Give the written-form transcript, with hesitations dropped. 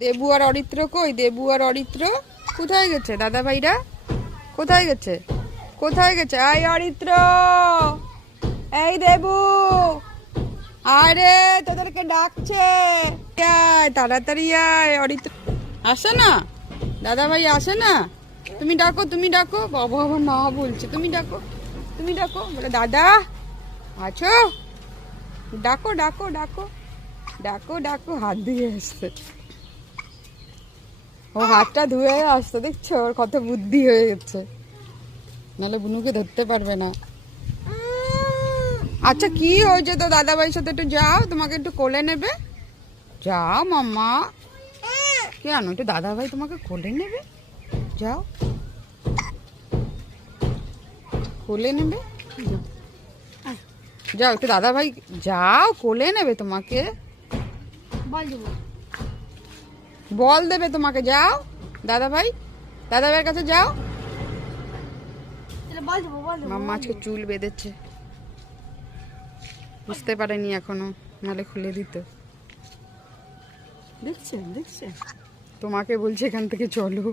দেবু আর অরিত্র কই? দেবু আর অরিত্র কোথায় গেছে? দাদা ভাইরা কোথায় গেছে? কোথায় গেছে? আয় অরিত্র, এই দেবু, আরে তোদেরকে ডাকছে, আয় তাড়াতাড়ি আয়। অরিত্র আসে না, দাদা ভাই আসে না। তুমি ডাকো, তুমি ডাকো। বাবা আবার না বলছে, তুমি ডাকো, তুমি ডাকো। বলে দাদা আছো? ডাকো ডাকো ডাকো ডাকো ডাকো। হাত দিয়ে আসছে, ও হাতটা ধুয়ে আসতো, দেখছো ওর কত বুদ্ধি হয়ে গেছে, নাহলে বুনুকে ধরতে পারবে না। আচ্ছা কি হয়েছে তো? দাদা ভাইয়ের সাথে একটু যাও, তোমাকে একটু কোলে নেবে। যাও মাম্মা। কেন? একটু দাদা ভাই তোমাকে কোলে নেবে, যাও কোলে নেবে, যাও একটু দাদা ভাই, যাও কোলে নেবে তোমাকে, বল দেবে তোমাকে, যাও দাদা ভাই, দাদা ভাইয়ের কাছে যাও। মাম্মা আজকে চুল বেঁধেছে, বুঝতে পারেনি এখনো, নাহলে খুলে দিত। দেখছেন দেখছেন, তোমাকে বলছে এখান থেকে চলো।